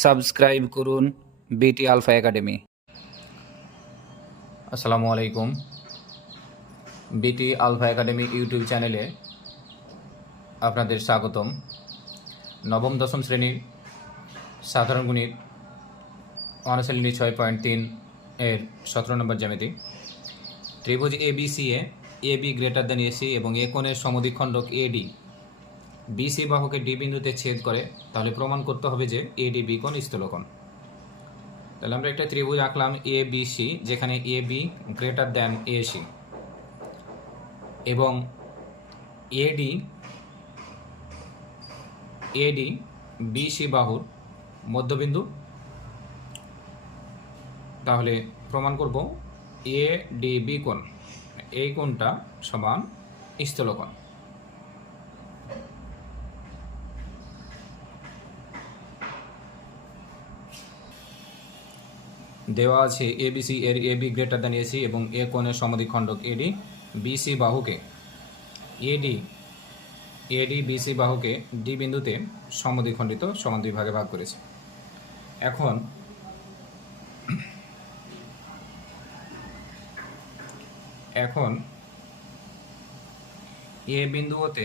Subscribe করুন বিটি alpha academy. আসসালামু আলাইকুম। বিটি আলফা একাডেমি ইউটিউব চ্যানেলে আপনাদের স্বাগতম। নবম দশম শ্রেণীর সাধারণ গণিত অনুশীলনী 6.3 এর 17 নম্বর জ্যামিতি। ত্রিভুজ ABC A AB greater than AC এবং এ কোণের সমদ্বিখণ্ডক এডি বিসি বাহুকে ডি বিন্দুতে ছেদ করে, তাহলে প্রমাণ করতে হবে যে এডি বি কোণ স্থূলকোণ। তাহলে আমরা একটা ত্রিভুজ আঁকলাম এ বি সি, যেখানে এ বি গ্রেটার দেন এসি এবং এডি বিসি বাহুর মধ্যবিন্দু। তাহলে প্রমাণ করব এ ডি বি কোণ, এই কোণটা সমান স্থূলকোণ। দেওয়া আছে এবিসি এর A B greater than AC এবং এ কোণের সমদ্বিখণ্ডক এডি বিসি বাহুকে এডি বিসি বাহুকে ডি বিন্দুতে সমদ্বিখণ্ডিত সমান দুই ভাগে ভাগ করেছে। এখন এ বিন্দু হতে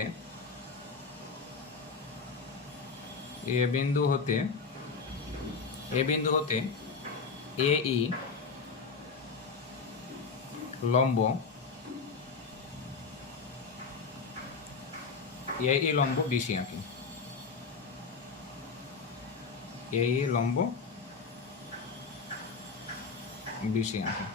এ ই লম্ব বিসি আঁকি।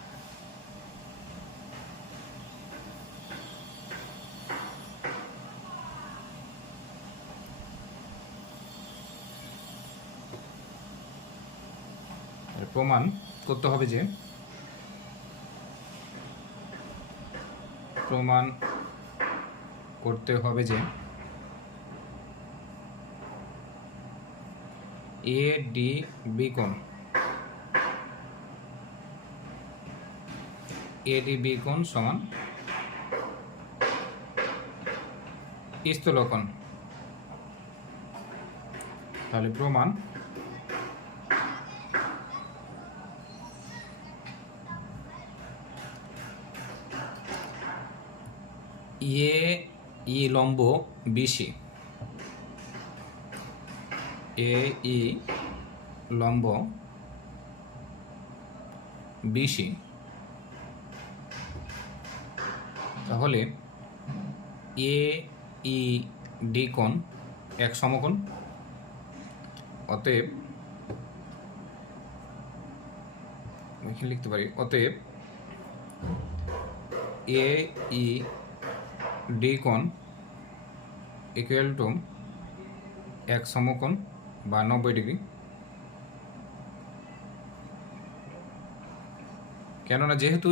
প্রমাণ করতে হবে যে এ ডি বি কোণ সমান স্থূলকোণ। তাহলে প্রমাণ এ ই লম্ব বিসি, তাহলে এ ই ডি কোণ এক সমকোণ। অতএব লিখতে পারি এ ই ডি কোণ ইকুয়াল টু এক সমকোণ বা 90 ডিগ্রি। কেননা যেহেতু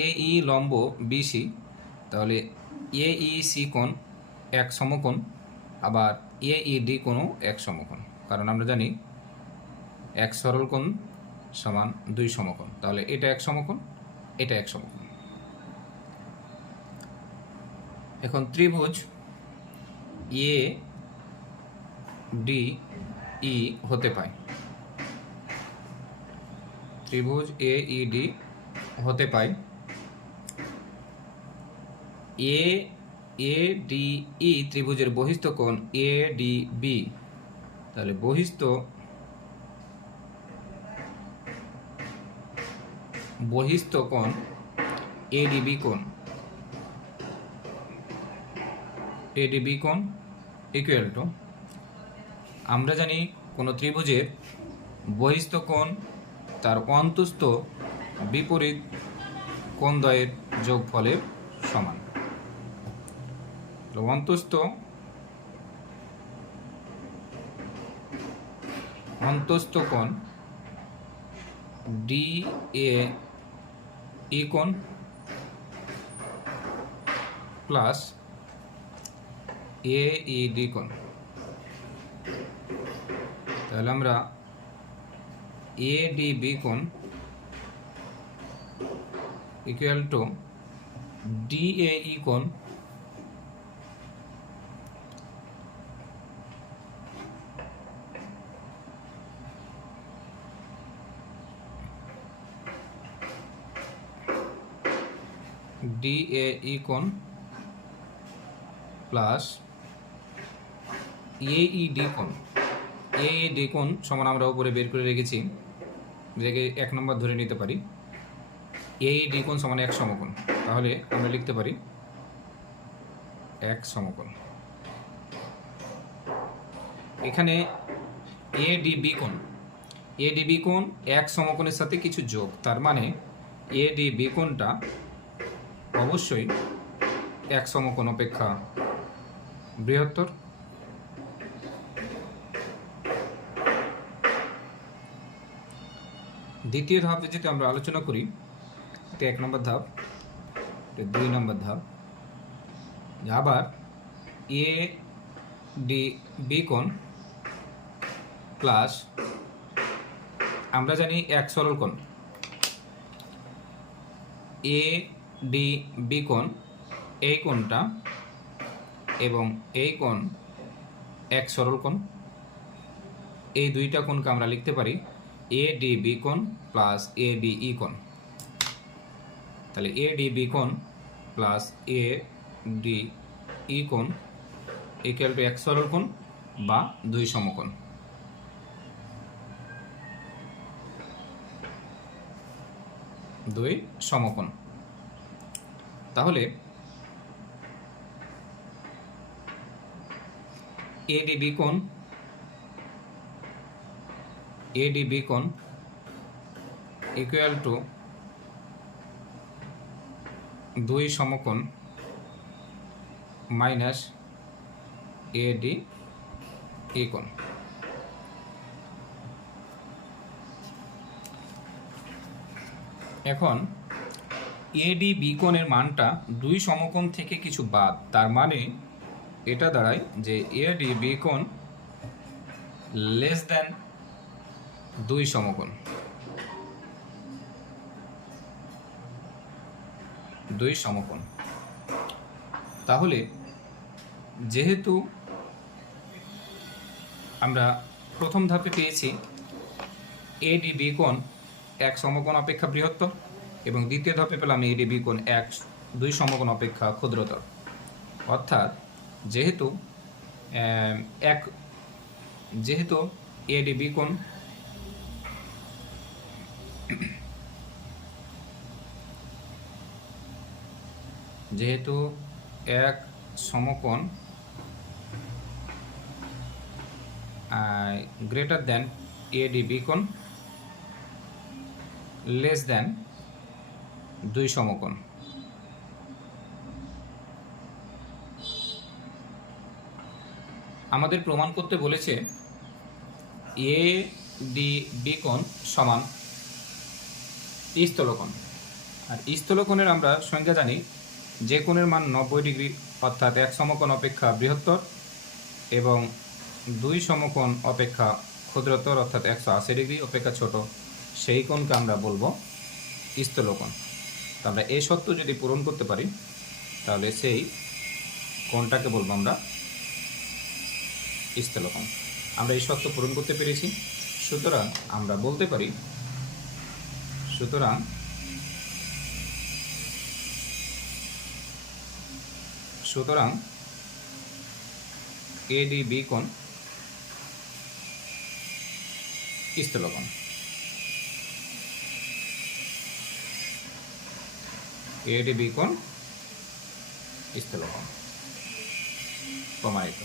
এ ই লম্ব বিসি, তাহলে এ ই সি কোণ এক সমকোণ, আবার এ ই ডি কোণও এক সমকোণ, কারণ আমরা জানি এক সরল কোণ সমান দুই সমকোণ। তাহলে এটা এক সমকোণ, এটা এক সমকোণ। এখন ত্রিভুজ এ ডি ই হতে পায় এ ডি ই ত্রিভুজের বহিস্থ কোণ এ ডি বি। তাহলে বহিস্থ কোণ এডিবি কোণ ইকুয়াল টু, আমরা জানি কোনো ত্রিভুজের বহিস্থ কোণ তার অন্তস্থ বিপরীত কোণদ্বয়ের যোগফলের সমান। অন্তস্থ কোণ ডি এ ই কোণ প্লাস এ ই ডি কোণ। তাহলে আমরা এ ডি বি কোণ ইকুয়াল টু ডি এ ই কোণ DAE কোণ প্লাস AED কোণ। AED কোণ সমান আমরা উপরে বের করে রেখেছি, রেখে 1 নম্বর ধরে নিতে পারি। AED কোণ সমান 1 সমকোণ, তাহলে আমরা লিখতে পারি 1 সমকোণ। এখানে ADB কোণ 1 সমকোণের সাথে কিছু যোগ, তার মানে ADB কোণটা অবশ্যই 1 সমকোণ অপেক্ষা বৃহত্তর। দ্বিতীয় ধাপে যদি আমরা আলোচনা করি, এটা 1 নম্বর ধাপ, এটা 2 নম্বর ধাপ। আবার ADB কোণ প্লাস আমরা জানি 1 সরল কোণ। ADB কোণ, এই কোণটা এবং এই কোণ 1 সরল কোণ। এই দুইটা কোণকে আমরা লিখতে পারি ADB কোণ প্লাস ADE কোণ। তাহলে ADB কোণ প্লাস ADE কোণ ইকুয়াল টু 1 সরল কোণ বা 2 সমকোণ। তাহলে ADB কোণ ইকুয়াল টু 2 সমকোণ মাইনাস ADE কোণ। এখন ADB কোণের মানটা 2 সমকোণ থেকে কিছু বাদ, তার মানে এটা দাঁড়ায় যে ADB কোণ লেস দেন 2 সমকোণ। 2 সমকোণ। তাহলে যেহেতু আমরা প্রথম ধাপে পেয়েছি ADB কোণ 1 সমকোণ অপেক্ষা বৃহত্তর এবং দ্বিতীয় ধাপে পেলাম ADB কোণ 2 সমকোণ অপেক্ষা ক্ষুদ্রতর। অর্থাৎ যেহেতু ADB কোণ যেহেতু 1 সমকোণ গ্রেটার দেন ADB কোণ লেস দেন 2 সমকোণ। আমাদের প্রমাণ করতে বলেছে ADB কোণ সমান স্থলকোণ। আর স্থলকোণের আমরা সংজ্ঞা জানি, যে কোণের মান 90 ডিগ্রি অর্থাৎ 1 সমকোণ অপেক্ষা বৃহত্তর এবং 2 সমকোণ অপেক্ষা ক্ষুদ্রতর অর্থাৎ 180 ডিগ্রি অপেক্ষা ছোট, সেই কোণকে আমরা বলবো স্থলকোণ। তো আমরা এই শর্ত যদি পূরণ করতে পারি তাহলে সেই কোণটাকে বলবো আমরা স্থলকোণ। আমরা এই শর্ত পূরণ করতে পেরেছি, সুতরাং আমরা বলতে পারি সুতরাং ADB কোণ স্থলকোণ। ADB কোণ স্থলকোণ প্রমাণিত।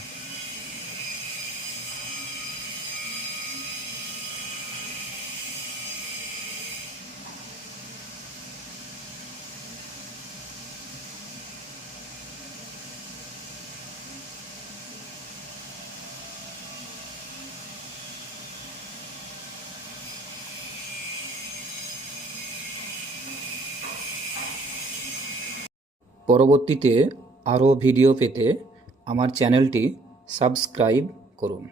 পরবর্তীতে আরও ভিডিও পেতে আমার চ্যানেলটি সাবস্ক্রাইব করুন।